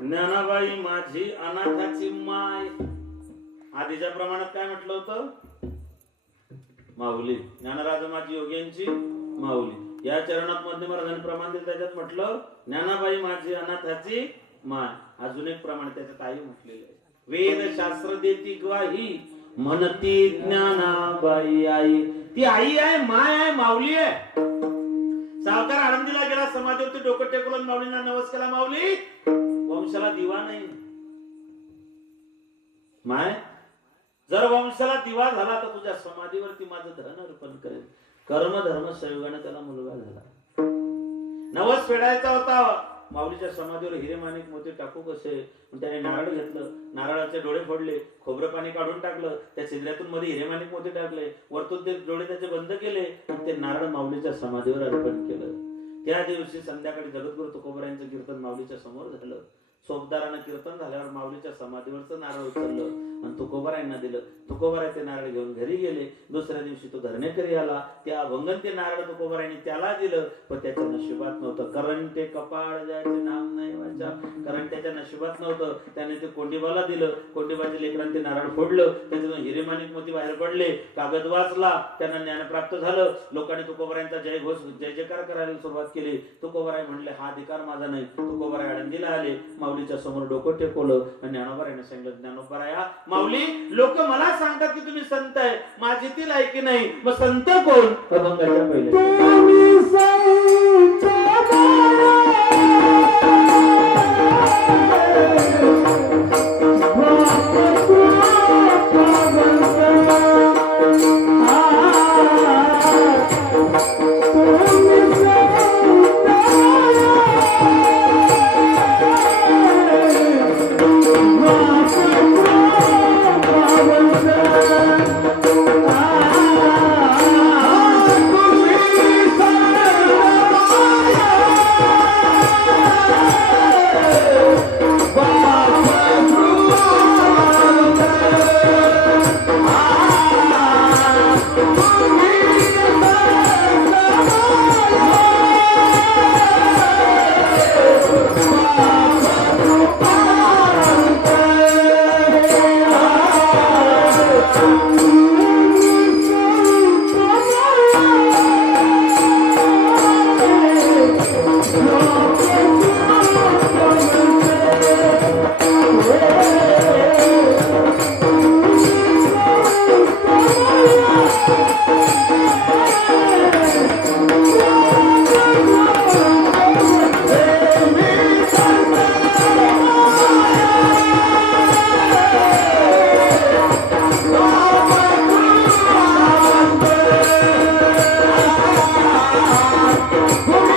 ज्ञानाबाई माझी अनाथाची माय. आधीच्या प्रमाणात काय म्हटलं होतं? माऊली. ज्ञानराज माझी योग्यांची माऊली. या चरणात मध्य महाराजांनी प्रमाण दिलं त्याच्यात म्हटलं ज्ञानाबाई माझी अनाथाची माय. अजून एक प्रमाण त्याच्यात आई म्हटलेलं आहे. वेद शास्त्र देती ग्वाही म्हणती ज्ञानाबाई आई. ती आई आहे माय आहे माऊली आहे. सावकार आनंदीला गेला समाधीवरती डोकं टेकून माऊलींना नवस केला माऊली. वंशाला दिवा नाही. माय जर वंशाला दिवा झाला तर तुझ्या समाधीवरती माझं धन अर्पण करेल. कर्म धर्म संयोगाने त्याला मुलगा झाला. नवस फेडायचा होता. माऊलीच्या समाधीवर हिरे माणिक मोती टाकू कसे? त्याने नारळ घेतलं. नारळाचे डोळे फोडले. खोबरं पाणी काढून टाकलं. त्या छिद्र्यातून मध्ये हिरे माणिक मोती टाकले. वरतून ते डोळे त्याचे बंद केले. आणि ते नारळ माऊलीच्या समाधीवर अर्पण केलं. त्या दिवशी संध्याकाळी जगद्गुरु तुकोबरायांचं कीर्तन माऊलीच्या समोर झालं. सोबदारानं कीर्तन झाल्यावर माऊलीच्या समाधीवरचं नारळ उचललं. आणि तुकोबरायांना दिलं. तुकोबराय नारळ घेऊन घरी गेले. दुसऱ्या दिवशी तो धरणेकरी आला. त्या अभंगन ते नारळ तुकोबरायांनी त्याला दिलं. पण त्याच्या नशिबात नव्हतं. कारण ते कपाळ जायचे नाम नाही वाचा. कारण त्याच्या नशिबात नव्हतं. त्याने ते कोंडीबाला दिलं. कोंडीबाच्या लेकरांनी ते नारळ फोडलं. त्याच्यातून हिरेमानिक मोती बाहेर पडले. कागद वाचला. त्यांना ज्ञान प्राप्त झालं. लोकांनी तुकोबरायांचा जय घोष जय जयकार करायला सुरुवात केली. तुकोबराय म्हणले हा अधिकार माझा नाही. तुकोबराय आळंदीला आले. माऊलीच्या समोर डोकं टेकवलं आणि ज्ञानोबरायने सांगितलं ज्ञानोबराया माऊली लोक मला सांगतात की तुम्ही संत आहे. माझी ती लायकी नाही. मग संत कोण? अभंगाच्या पहिले. Oh,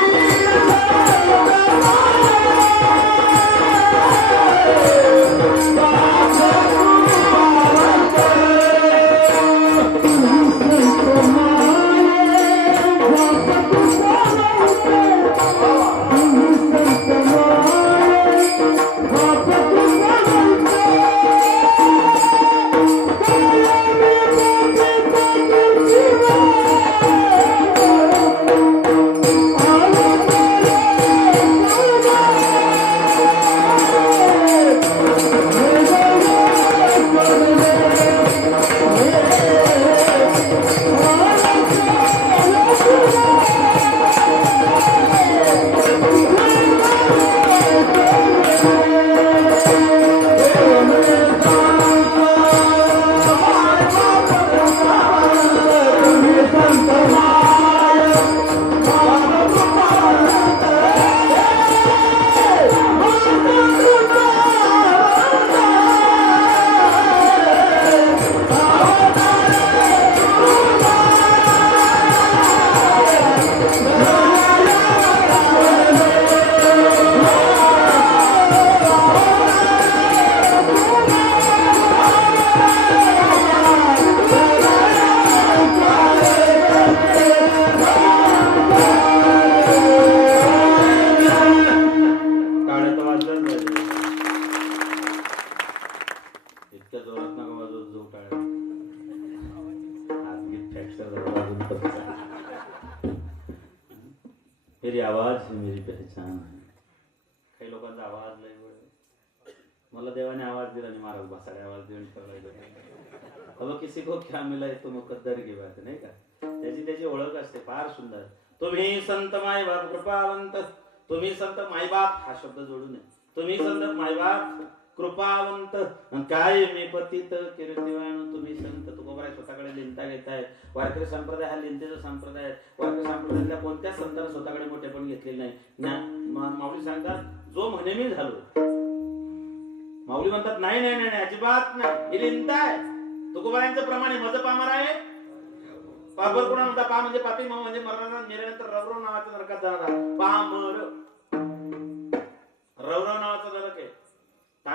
तेरी आवाज ही मेरी पहचान है। काही लोकांचा आवाज लय मला देवाने आवाज दिला आणि महाराज बसाडे आवाज देऊन ठेवला किसी को क्या मिलाय तो मुकद्दर की बात नाही का? त्याची त्याची ओळख असते फार सुंदर. तुम्ही संत मायबाप कृपावंत. तुम्ही संत मायबाप हा शब्द जोडू नये तुम्ही संत मायबाप कृपावंत. काय मी पतित कीर्तिवान तुम्ही संत संप्रदाय स्वतःकडे लिहिता घेतायत वारकरी संप्रदाय हा लिंतेचा संप्रदाय आहे. वारकरी संप्रदायातल्या कोणत्याच संतांना स्वतःकडे मोठे पण घेतलेले नाही. ज्ञान माऊली सांगतात जो म्हणे मी झालो. माऊली म्हणतात नाही नाही नाही अजिबात नाही. हे लिहिताय तुकोबायांचं प्रमाण आहे माझं पामर आहे. पापर कोणा म्हणता पा म्हणजे पापी म्हणजे मरणारा मेल्यानंतर रवरव नावाचा नरकात जाणारा. पामर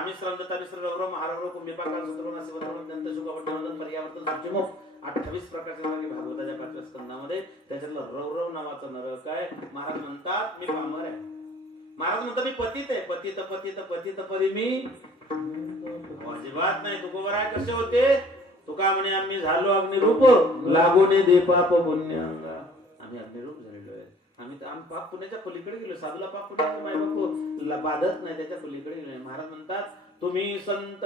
तामिश्र तामिश्र रवरव महारवरव कुंभीपाकाल सुत्रवण असे दंत पर्यावर्तन अठ्ठावीस प्रकारचे भागवताच्या पाचव्या स्कंदामध्ये. त्याच्यातलं रौरव नावाचा नरक आहे. महाराज म्हणतात मी पामर आहे. महाराज म्हणतात मी पतित आहे. पतित पतित पतित परी मी अजिबात नाही. तुकोबर आहे कसे होते? तुका म्हणे आम्ही झालो अग्निरूप. लागोने दीपाप पुण्य. आम्ही अग्निरूप झालो. आम्ही तर- आम्ही पाप पुण्याच्या पलीकडे गेलो. साधूला पाप पुण्याचं माय हो- ला बाधत नाही त्याच्या पलीकडे गेलो महाराज म्हणतात तुम्ही संत